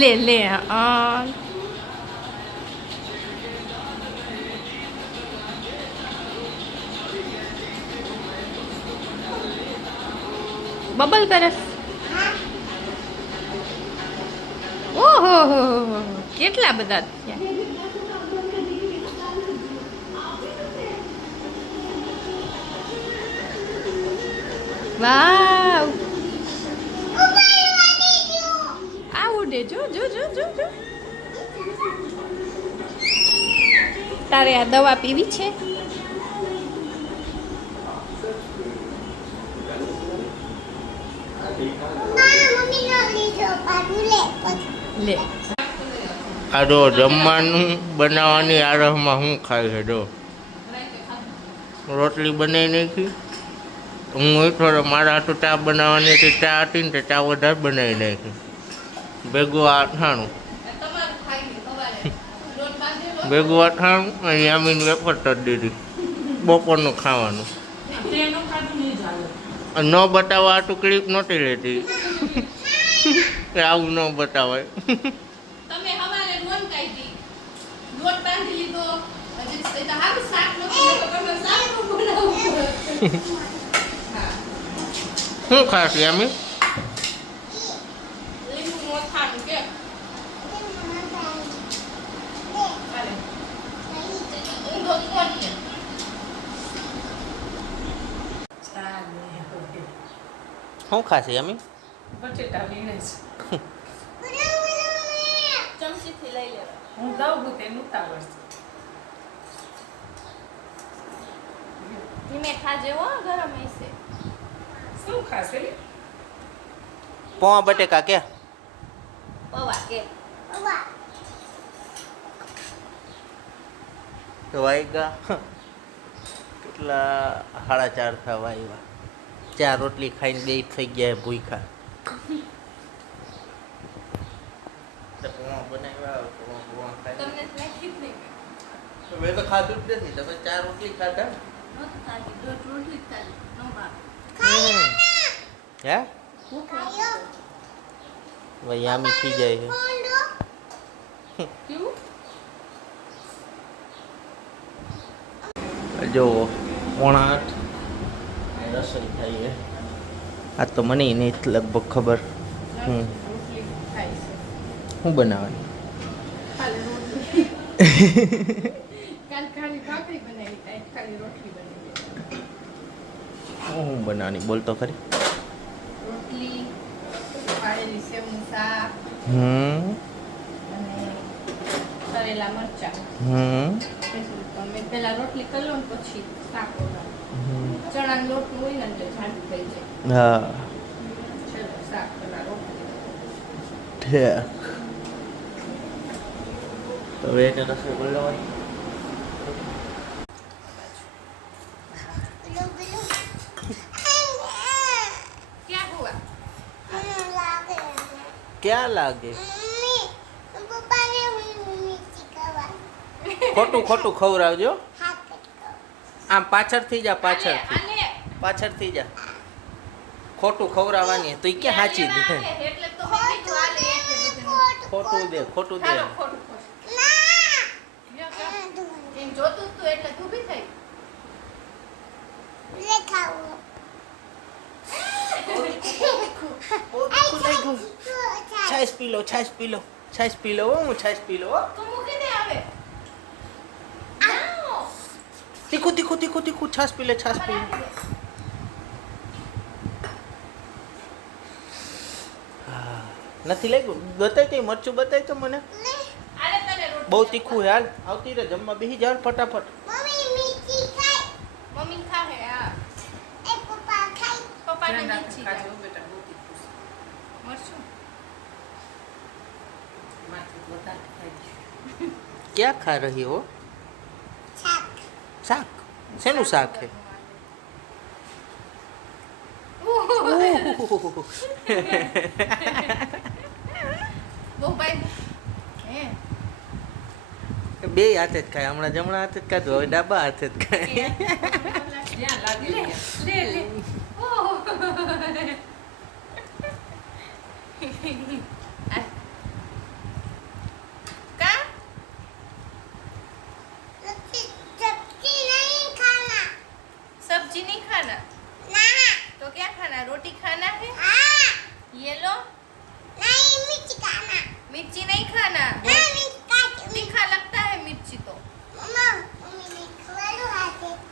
લે લે બબલ કરસ. ઓહો હો કેટલા બધા થયા. વાવ આ ઉડે જો જો જો જો જો. તારે આ દવા પીવી છે? લે આડો જમવાનું બનાવવાની આરહમાં શું ખાય છે? જો રોટલી બનાવી નાખી. હું થોડો મારા હાટું ચા બનાવવાની હતી, ચા હતી ને તો ચા વધારે બનાવી નાખી. ભેગું અથાણું ભેગું અથાણું અને યામીને વેફર તરી દીધી બપોરનું ખાવાનું. ન બતાવવા હાટું ક્લિપ નહોતી લેતી કે આવું ન બતાવાય. તમે હવારે નોન કાઢી લોટ બાંધી લીધો હજી તો હારું શાક નથી તો તમે શાક નું બનાવું. શું ખાસ યામી? લીંબુ નો ખાનું કે ઊંધો કોણ છે? શું ખાશે યામી? બટેટા વીણે છે. ચમચીથી લઈ લેવા. હું દઉં હું તેનું ઉતાવળ છે. ધીમે ખાજે હો ગરમ હશે. શું ખાશે? પોવા બટેકા કે પૌવા કે તો વાગ્યા કેટલા 4:30 થવા આવ્યા. 4 રોટલી ખાઈને 2 થઈ ગયા ભૂખા. પોવા બનાવ્યા પોવા ખાઈ. તમને નાખી જ નહીં. મેં તો ખાધું જ નથી. તમે 4 રોટલી ખાધા? નહોતું ખાધી રોટલી જ ખાધી નો ભાવ. હે ભાઈ આમી ખી જાય છે. કેવું? જો 7:45 રસોઈ થઈ છે. આ તો મને નહીં લગભગ ખબર. રોટલી ખાય છે. શું બનાવવાની? ખાલી રોટલી. કાલ ખાલી ભાખરી બનાવી કાલ ખાલી રોટલી બનાવી. શું બનાવવાની બોલ તો ખરી. રોટલી પાડેલી સેવનું શાક અને તળેલા મરચાં. તમે પેલા રોટલી કરી લો ને પછી શાક બનાવો. ચણાનો લોટ હોય ને એટલે જાડું થઈ જાય. હા ચલો શાક પેલા રોટલી. ઠીક. તો એને રસોઈ બોલાવવાની. ક્યાં હુઆ? ક્યાં લાગે? ખોટું ખોટું ખવડાવજો. આમ પાછળથી જા પાછળથી જા. ખોટું ખવડાવવાની તો ઈ ક્યાં સાચી દે. એટલે તો મેં કીધું આલે એટલે ખોટું દે ખોટું દે. એમ જોતું તું એટલે તું બી થઈ. છાશ પી લો છાશ પી લો છાશ પી લો. હું છાશ પી લો. તું મૂકી દે હવે. તીખું તીખું તીખું તીખું છાશ પી લે છાશ પી લે. નથી લાગ્યું? બતાય તો મરચું બતાય તો મને. આલે તને રોટલી. બહુ તીખું હે. હાલ આવતી રે જમવા બેસી જાવ ફટાફટ. મમ્મી ખાહે આ. પપ્પાને મીઠી ખાજો બેટા બહુ તીખું છે. મરચું માથે વધારે ખાઈ. क्या खा रही हो? શાક. શેનું શાક છે? બહુ ભાઈ હે બે હાથે જ ખાય. હમણાં જમણા હાથે જ ખાધું, હવે ડાબા હાથે જ ખાય. જ્યાં લાગી લે લે ઓહ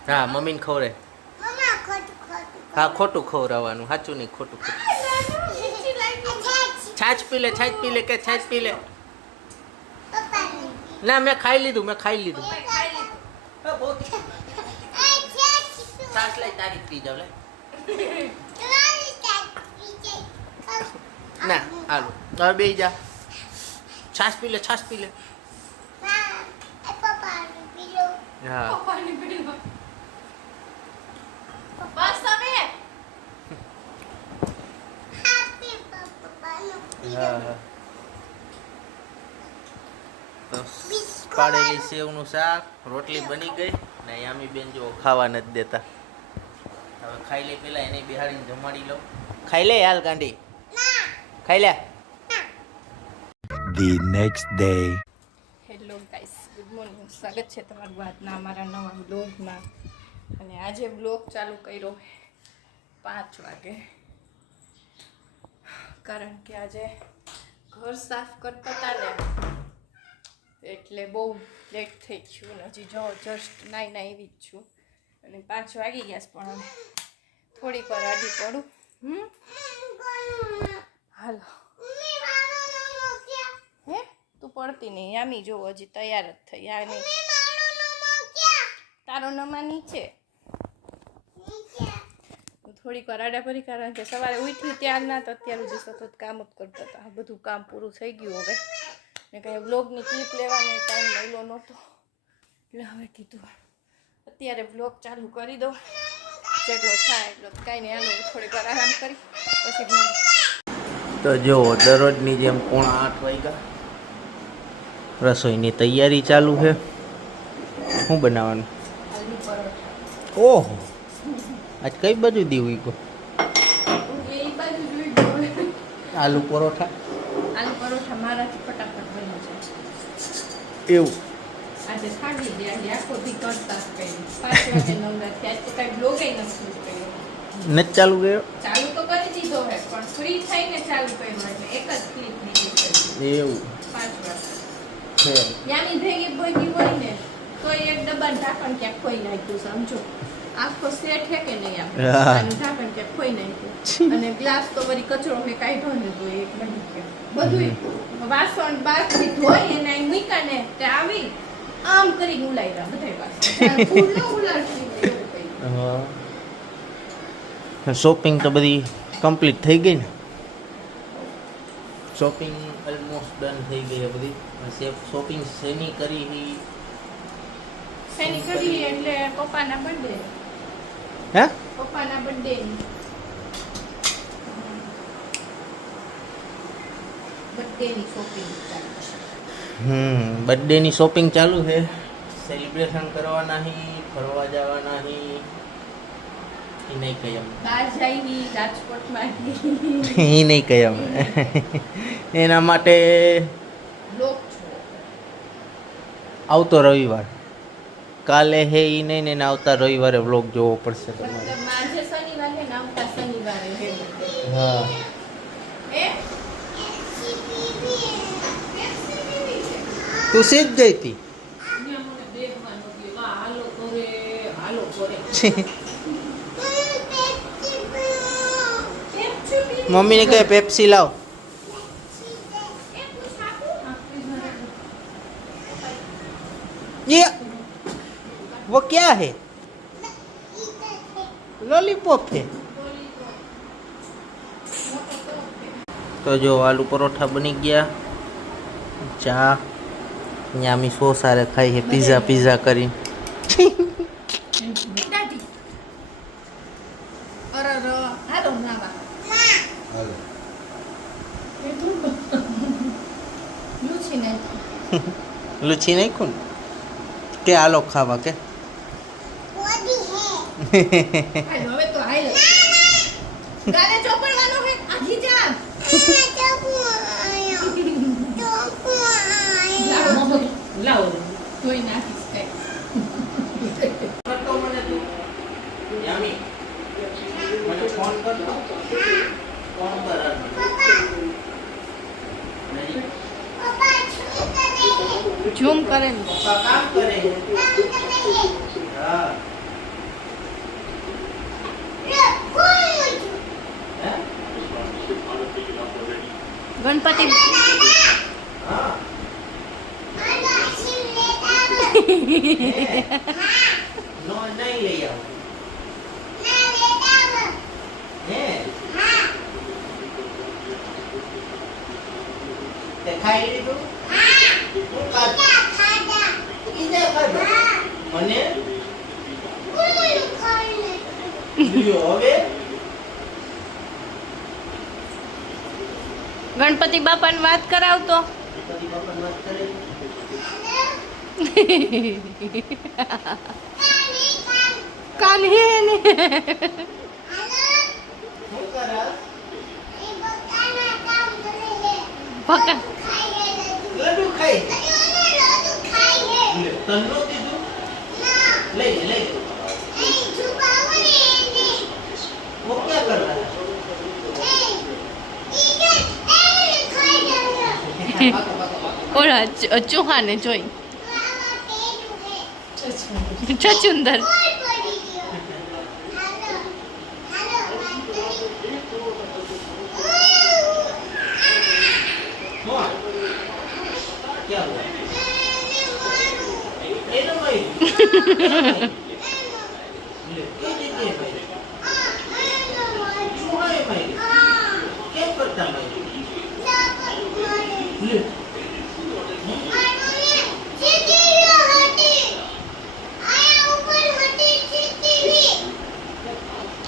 હા મમ્મીને ખવરે. હા ખોટું ખવડાવવાનું, સાચું નહીં ખોટું ખોટું. છાછ પી લે, છાછ પી લે, કે છાછ પી લે. ના મેં ખાઈ લીધું, મેં ખાઈ લીધું. છાછ લઈ તારી પી જાવ લે. ના હાલો હવે બેસી જા. છાછ પી લે, છાછ પી લે. હા બસ હવે હા તો પાડેલી સેવનું શાક, રોટલી બની ગઈ ને યામી બેન જો ખાવા નથી દેતા. હવે ખાઈ લે, પેલા એને બિહાડીને જમાડી લો. ખાઈ લે હાલ ગાંડી, ખાઈ લે. The next day. Hello guys, good morning. સ્વાગત છે તમારું આજના અમારા નવા બ્લોગમાં. અને આજે બ્લોગ ચાલુ કર્યો 5 વાગે, કારણ કે આજે ઘર સાફ કરતા હતા ને એટલે બહુ લેટ થઈ ગયું. હજી જો જસ્ટ નાઈને આવી જ છું અને 5 વાગી ગયા છે, પણ હવે થોડીક વાર આડી પડું. હાલો હે તું પડતી નહીં, યામી જો હજી તૈયાર જ થઈ. આ નહીં તારો નમા નીચે. થોડીક વાર આડા પડી, કારણ કે સવારે ઉઠી ત્યારના તો અત્યાર સુધી સતત કામ જ કરતા હતા. આ બધું કામ પૂરું થઈ ગયું હવે, ને કાંઈ બ્લોગની ક્લિપ લેવાનો ટાઈમ મળ્યો નહોતો, એટલે હવે કીધું અત્યારે બ્લોગ ચાલુ કરી દઉં. જેટલો થાય એટલો. કાંઈ નહીં, હાલો થોડીક વાર આરામ કરી પછી. તો જો દરરોજની જેમ 7:45 વાગ્યા, રસોઈની તૈયારી ચાલુ છે. શું બનાવવાનું? આલુ પરોઠા. ઓહો, આજ કઈ બાજુ દીવું કો? એ બાજુ જોઈ ગયો. આલુ પરોઠા. આલુ પરોઠા મારાથી ફટાફટ બની જાય એવું આજે થાકી ગયા, આખો દી કરતા જ કરી. 5 વાગે નવરા થયા તો કાંઈ બ્લોગે નથી કર્યો. નથી ચાલુ ગયો? ચાલુ તો કરી દીધો હે, પણ ફ્રી થઈને ચાલુ કર્યો એટલે એક જ ક્લિપ લીધી. એવું 5 વાગે છે. યાની ભેગી બોયકી હોય ને તો એક ડબ્બાનું ઢાંકણ ક્યાંક ખોઈ નાખ્યું, સમજો. આખો સેટ હે કે નહીં? આપણે આનું ઢાંકણ ક્યાંક ખોઈ નાખ્યું. અને ગ્લાસ તો વળી કચરો મેં કાઢ્યો ને તો એક બની ગયો. બધું વાસણ બાકી ધોઈ એને અહીં મૂક્યા ને તે આવી આમ કરી ઉલાવ્યા બધાય વાસણ. ફૂલ ન ઉલાડતી એવું કર્યું. શોપિંગ તો બધી કમ્પ્લીટ થઈ ગઈ ને? શોપિંગ ઓલમોસ્ટ ડન થઈ ગઈ છે બધી. શોપિંગ શેની કરી? શેની કરી એટલે પપ્પાના બર્થડે. હે? પપ્પાના બર્થડે બર્થડેની શોપિંગ ચાલુ છે. બર્થડેની શોપિંગ ચાલુ છે. સેલિબ્રેશન કરવાના હી, ફરવા જવાના હી. એ નહીં કહી અમે. બહાર જઈ રાજકોટમાં એ નહીં કહી અમે. એના માટે લોક છો. આવતો રવિવાર કાલે હે એ નહીં ને આવતા રવિવારે વ્લોગ જોવો પડશે તમારે. મતલબ આજે શનિવાર હે ને આવતા શનિવારે હે. હા એ તું સીધ જઈ હતી. મમ્મીને કહે પેપ્સી લાવ. ये वो क्या है? लॉलीपॉप है. તો જો આલુ પરોઠા બની ગયા, ચા. અહીંયા અમે સો સારે ખાઈ છે પીઝા કરી. હાલો નાવા. લૂછી નાખી. લુચી નાખ્યું ને કે આલો ખાવા કે? હવે તો હાલ ગાલે ચોપડવાનો હે આખી જા. લાવો તોય નાખીશ કઈ. યામી મને ફોન કરતો. ફોન પર ઝૂમ કરે ને કામ કરે. હા ગણપતિ હા નો નહીં લઈ આવું હે તે ખાઈ લીધું હું ખાધા કીધે ખાધું અને લ્યો હવે ગણપતિ બાપાને વાત કરાવતો ગણપતિ બાપાને વાત કરે કાન હે ને શું કરસ ભકા લડુ ખાઈ લે તન્નો દીધું લઈ લે वो क्या कर रहा है ઓલા ચૂહાને જોઈ છચુંદર क्या हुआ ये ना भाई ले ये दीजिए भाई चूहा है भाई क्या करता भाई ले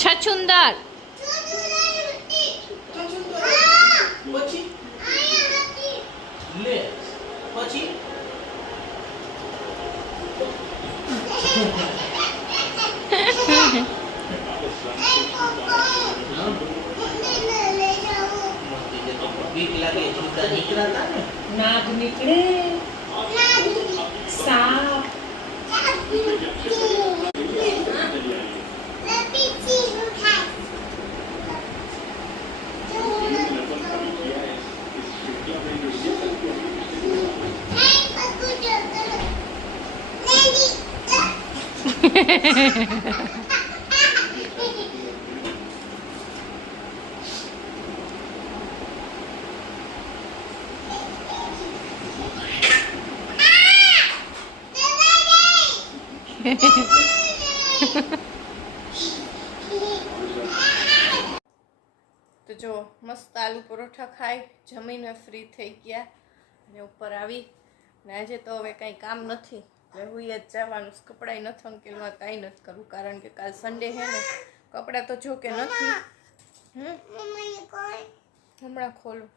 છચુંદર પછી લે પછી બીક લાગે છૂટા નીકળ્યા હતા ને નાગ નીકળે સાપ તો જો મસ્ત આલુ પરોઠા ખાઈ જમીને ફ્રી થઈ ગયા અને ઉપર આવી ને આજે તો હવે કાંઈ કામ નથી એટલે હું જ જવાનું કપડાં નથી અંકેલવા કાંઈ નથી કરવું કારણ કે કાલ સન્ડે છે ને કપડાં તો જો કે નથી હમણાં ખોલું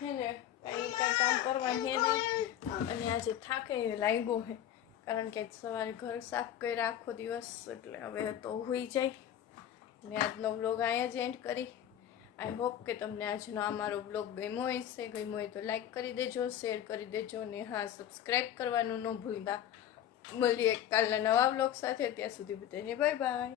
હે ને કાંઈ કામ કરવાનું હે નહીં અને આજે થાકે લાગ્યો છે કારણ કે સવારે ઘર સાફ કર્યા આખો દિવસ એટલે હવે તો હોઈ જાય ને આજનો બ્લોગ અહીંયા જ એન્ડ કરી આઈ હોપ કે તમને આજનો અમારો બ્લોગ ગમ્યો હશે ગમ્યો હોય તો લાઈક કરી દેજો શેર કરી દેજો ને હા સબસ્ક્રાઈબ કરવાનું ન ભૂલતા મળીએ કાલના નવા બ્લોગ સાથે ત્યાં સુધી બધાને બાય બાય.